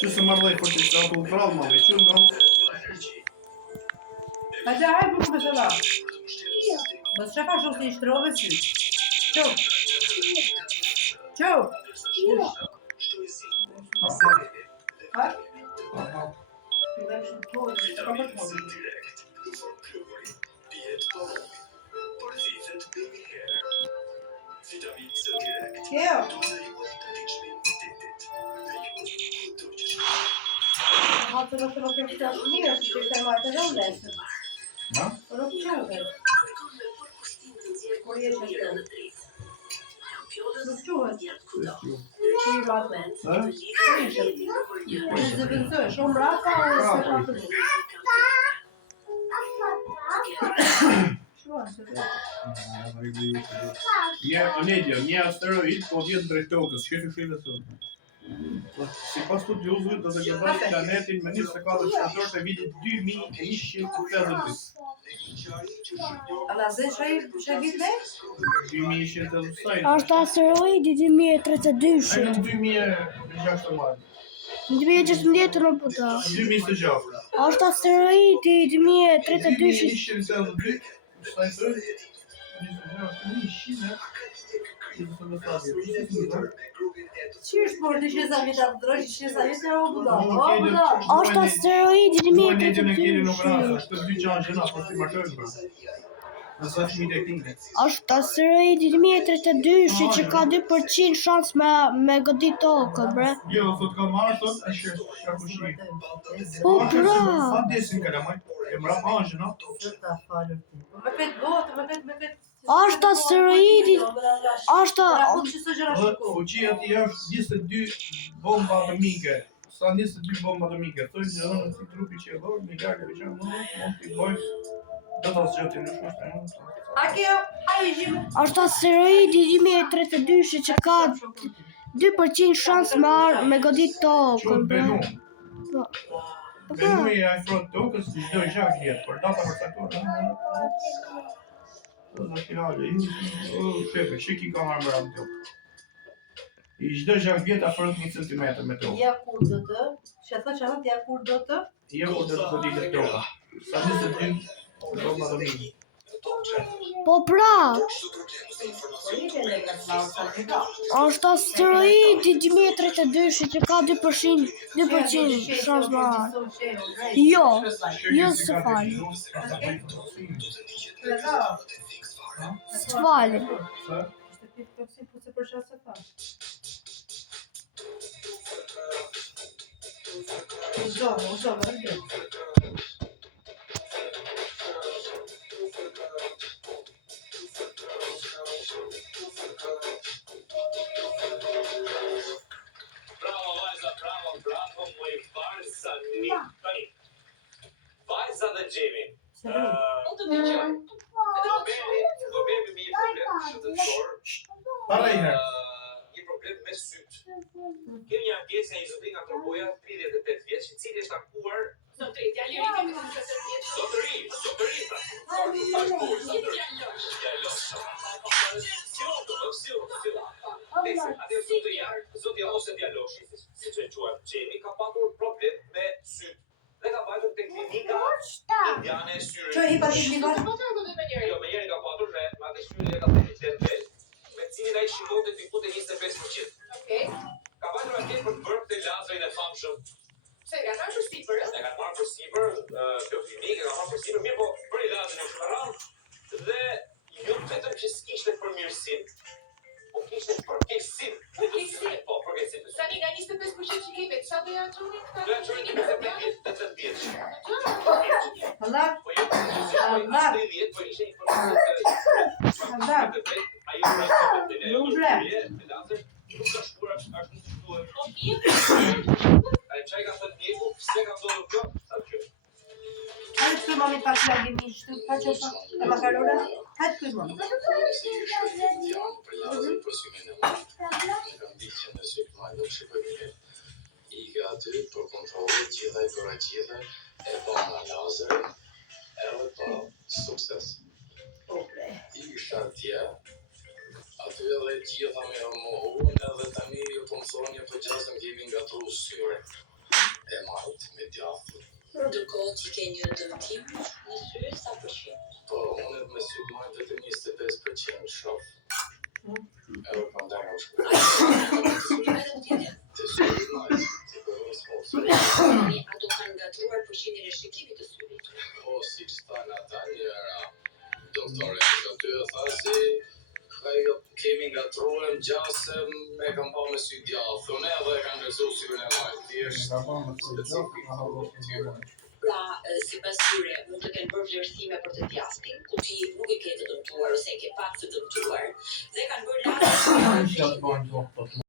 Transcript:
Që se marrë për të shtatë u prallë, mami, që nga? A që hajë për për shëla? Mos që fa shumë të ishtrove si? Qo? Qo? Hajë? Hatën nuk e këtë mirë, që që e marrë të rëndesë. Na? Nuk quhet. Kur jesh në të. Nuk quhet. Që i ratë. Në zëvënësë, shumë rata o se ratë të Një asteroid po vjen drejt tokës, shefi shive thonë. Si pas studiozëve do të gëdojë planetin me 24 shtator të vitit 2152. A na zë që vit ne? 2152. Është asteroidi 2032. Ai në 2016. 2016 në puta. 2026. Është asteroidi 2032. 2152. Stai thënë? Që është por të shesa vita të drojë, që shesa vita o buda. Është asteroidi 2032. Është dy gjashtë na po si martojmë. Nëse është një teknikë. Është asteroidi 2032 që ka 2% shans me godit tokën, bre. Jo, thot ka marrë, thot, është shakushi. Po, pra. Sa desin kalamaj, e mra anjë, no? Ta falur ti. Me këtë botë, me këtë. Është asteroidi. Është Fuqia ti është 22 bomba atomike. Sa 22 bomba atomike. Thonë që në si trupi që dhor, miliardë që mund t'i bëjë do të zgjatin në shkollë. A kjo, ai jim. Është asteroidi 2032 që ka 2% shans me godit tokën, bre. Po. Benu i afrot tokës çdo gjak jetë, por data për faktorë. Në finale, shefe, shiki ka marrë më tokë. I çdo gjak vjet afrot 1 cm me tokë. Ja kur do të? Që thosh atë ja kur do të? Ja kur do të goditet toka. Sa 22 bomba atomike. Po pra. Është asteroidi 2032 që ka 2% shans me arë. Jo se fali. Së fali. Bravo, moj Vajza tani. Vajza dhe Gjemi. Unë të dëgjoj. Do bëjmë një problem shëndetësor. Para i herë. Një problem me sytë. Kemi një ankesë nga një zotëri nga Trogoja, 38 vjeç, i cili është ankuar Zotëri, djali i kemi 24 vjeç. Zotëri. Zotëria ose djaloshi, si që e quajmë Gjemi, ka patur problem me sytë. Dhe ka vajtur te klinika indiane e syrit. Që i pati klinika? Jo, me njëri ka patur me atë syri ka patur me cilin ai shikote diku te 25%. Okej. Ka vajtur atje për të bërë këtë lazerin e famshëm. Se ka marrë për sipër, E ka marrë për sipër, kjo klinikë ka marrë për sipër, mirë po bëri lazerin e shkaran dhe jo vetëm që s'kishte përmirësim, po kishte përkeqësim. Po, përkeqësim. tani nga 25% që kemi, sa do ja çoni këta? Do ja çoni 18 vjeç. Allah. Po jo, po ishte informacion. Nuk bre, Nuk ka shkuar ashtu si duhet. Ai çaj ka thënë mjeku, pse ka ndodhur kjo? Sa kjo. Hajde të mami pak lagë mishtë, pa qofa, e makarona, hajde të mami. I aty për kontrollit gjithaj për gjithë e bëna lazerin edhe pa sukses. I isha atje, aty edhe gjitha me mohuën edhe tani po më thonje për gjasëm kemi ngatru syre e majt me djathë. Ndërkohë që ke një dëmtim në sy sa përqind? Po, unë me sy të majt vetëm 25% shof. Edhe pandaj në shkru. Të sy të majt. Ato kanë ngatruar përqindjen e shikimit të syrit. Po, si që thanë ata njëra, doktore, që aty e tha si kemi ngatruar gjasëm e kam pa me sy djathën edhe e kanë rëzu syrin e majtë. Thjesht specifik Pra, sipas tyre, mund të kenë bërë vlerësime për të djathtin, ku ti nuk e ke të dëmtuar ose e ke pak të dëmtuar, dhe kanë bërë lazer.